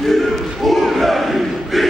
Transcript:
Brasil! O Brasil!